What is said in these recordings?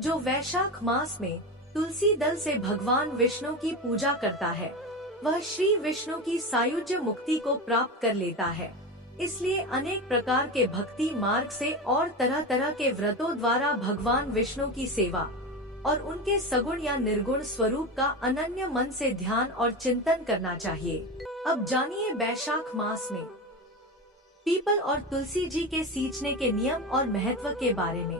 जो वैशाख मास में तुलसी दल से भगवान विष्णु की पूजा करता है वह श्री विष्णु की सायुज्य मुक्ति को प्राप्त कर लेता है। इसलिए अनेक प्रकार के भक्ति मार्ग से और तरह तरह के व्रतों द्वारा भगवान विष्णु की सेवा और उनके सगुण या निर्गुण स्वरूप का अनन्य मन से ध्यान और चिंतन करना चाहिए। अब जानिए वैशाख मास में पीपल और तुलसी जी के सींचने के नियम और महत्व के बारे में।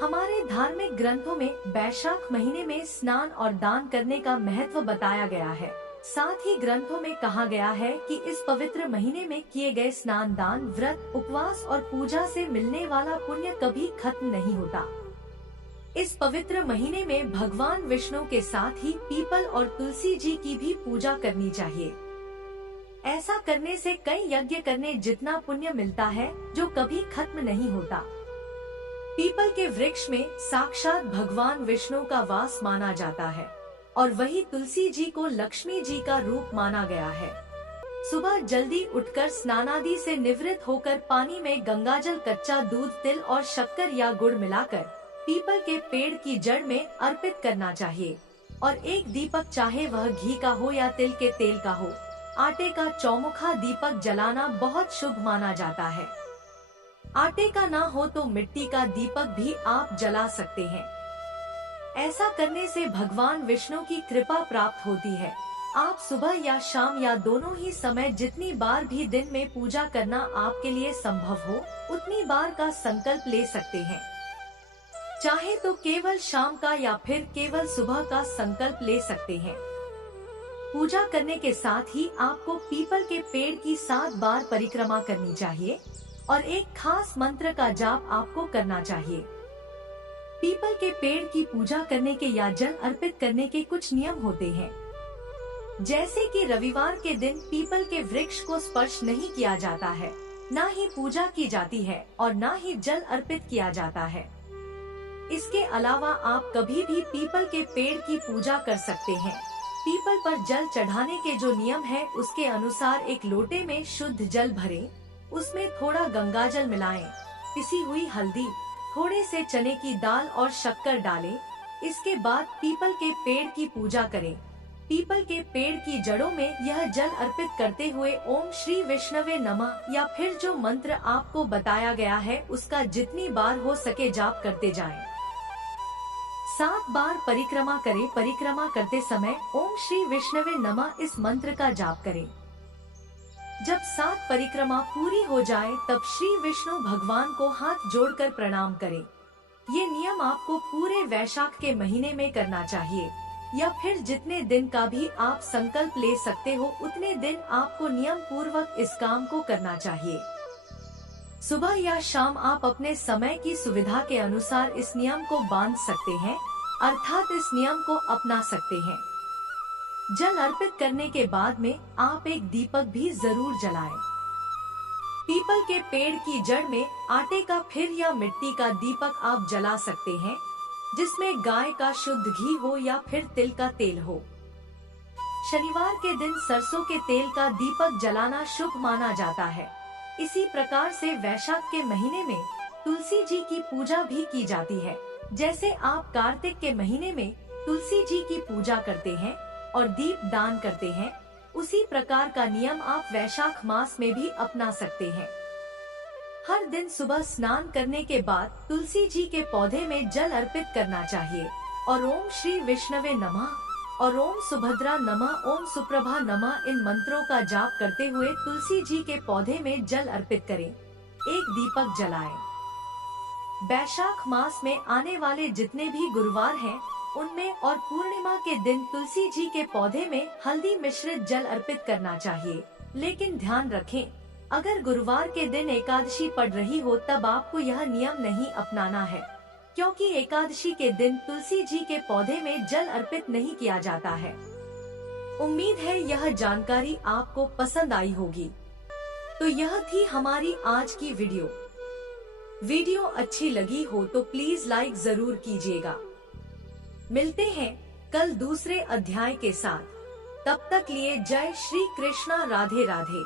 हमारे धार्मिक ग्रंथों में वैशाख महीने में स्नान और दान करने का महत्व बताया गया है। साथ ही ग्रंथों में कहा गया है कि इस पवित्र महीने में किए गए स्नान, दान, व्रत, उपवास और पूजा से मिलने वाला पुण्य कभी खत्म नहीं होता। इस पवित्र महीने में भगवान विष्णु के साथ ही पीपल और तुलसी जी की भी पूजा करनी चाहिए। ऐसा करने से कई यज्ञ करने जितना पुण्य मिलता है जो कभी खत्म नहीं होता। पीपल के वृक्ष में साक्षात भगवान विष्णु का वास माना जाता है और वही तुलसी जी को लक्ष्मी जी का रूप माना गया है। सुबह जल्दी उठकर स्नानादि से निवृत्त होकर पानी में गंगाजल, कच्चा दूध, तिल और शक्कर या गुड़ मिलाकर पीपल के पेड़ की जड़ में अर्पित करना चाहिए और एक दीपक, चाहे वह घी का हो या तिल के तेल का हो, आटे का चौमुखा दीपक जलाना बहुत शुभ माना जाता है। आटे का ना हो तो मिट्टी का दीपक भी आप जला सकते हैं। ऐसा करने से भगवान विष्णु की कृपा प्राप्त होती है। आप सुबह या शाम या दोनों ही समय जितनी बार भी दिन में पूजा करना आपके लिए संभव हो उतनी बार का संकल्प ले सकते हैं। चाहे तो केवल शाम का या फिर केवल सुबह का संकल्प ले सकते हैं। पूजा करने के साथ ही आपको पीपल के पेड़ की 7 बार परिक्रमा करनी चाहिए और एक खास मंत्र का जाप आपको करना चाहिए। पीपल के पेड़ की पूजा करने के या जल अर्पित करने के कुछ नियम होते हैं, जैसे कि रविवार के दिन पीपल के वृक्ष को स्पर्श नहीं किया जाता है, ना ही पूजा की जाती है और ना ही जल अर्पित किया जाता है। इसके अलावा आप कभी भी पीपल के पेड़ की पूजा कर सकते हैं। पीपल पर जल चढ़ाने के जो नियम है उसके अनुसार एक लोटे में शुद्ध जल भरें, उसमें थोड़ा गंगाजल मिलाएं, पिसी हुई हल्दी, थोड़े से चने की दाल और शक्कर डालें। इसके बाद पीपल के पेड़ की पूजा करें। पीपल के पेड़ की जड़ों में यह जल अर्पित करते हुए ओम श्री विष्णवे नमः या फिर जो मंत्र आपको बताया गया है उसका जितनी बार हो सके जाप करते जाएं। 7 बार परिक्रमा करें। परिक्रमा करते समय ओम श्री विष्णवे नमः इस मंत्र का जाप करें। जब 7 परिक्रमा पूरी हो जाए तब श्री विष्णु भगवान को हाथ जोड़कर प्रणाम करें। ये नियम आपको पूरे वैशाख के महीने में करना चाहिए या फिर जितने दिन का भी आप संकल्प ले सकते हो उतने दिन आपको नियम पूर्वक इस काम को करना चाहिए। सुबह या शाम आप अपने समय की सुविधा के अनुसार इस नियम को बांध सकते हैं, अर्थात इस नियम को अपना सकते हैं। जल अर्पित करने के बाद में आप एक दीपक भी जरूर जलाएं। पीपल के पेड़ की जड़ में आटे का फिर या मिट्टी का दीपक आप जला सकते हैं, जिसमें गाय का शुद्ध घी हो या फिर तिल का तेल हो। शनिवार के दिन सरसों के तेल का दीपक जलाना शुभ माना जाता है। इसी प्रकार से वैशाख के महीने में तुलसी जी की पूजा भी की जाती है। जैसे आप कार्तिक के महीने में तुलसी जी की पूजा करते हैं और दीप दान करते हैं, उसी प्रकार का नियम आप वैशाख मास में भी अपना सकते हैं। हर दिन सुबह स्नान करने के बाद तुलसी जी के पौधे में जल अर्पित करना चाहिए और ओम श्री विष्णवे नमः और ओम सुभद्रा नमः, ओम सुप्रभा नमः इन मंत्रों का जाप करते हुए तुलसी जी के पौधे में जल अर्पित करें। एक दीपक जलाएं। वैशाख मास में आने वाले जितने भी गुरुवार हैं, उनमें और पूर्णिमा के दिन तुलसी जी के पौधे में हल्दी मिश्रित जल अर्पित करना चाहिए। लेकिन ध्यान रखें, अगर गुरुवार के दिन एकादशी पड़ रही हो तब आपको यह नियम नहीं अपनाना है, क्योंकि एकादशी के दिन तुलसी जी के पौधे में जल अर्पित नहीं किया जाता है। उम्मीद है यह जानकारी आपको पसंद आई होगी। तो यह थी हमारी आज की वीडियो अच्छी लगी हो तो प्लीज लाइक जरूर कीजिएगा। मिलते हैं कल दूसरे अध्याय के साथ। तब तक लिए जय श्री कृष्णा, राधे राधे।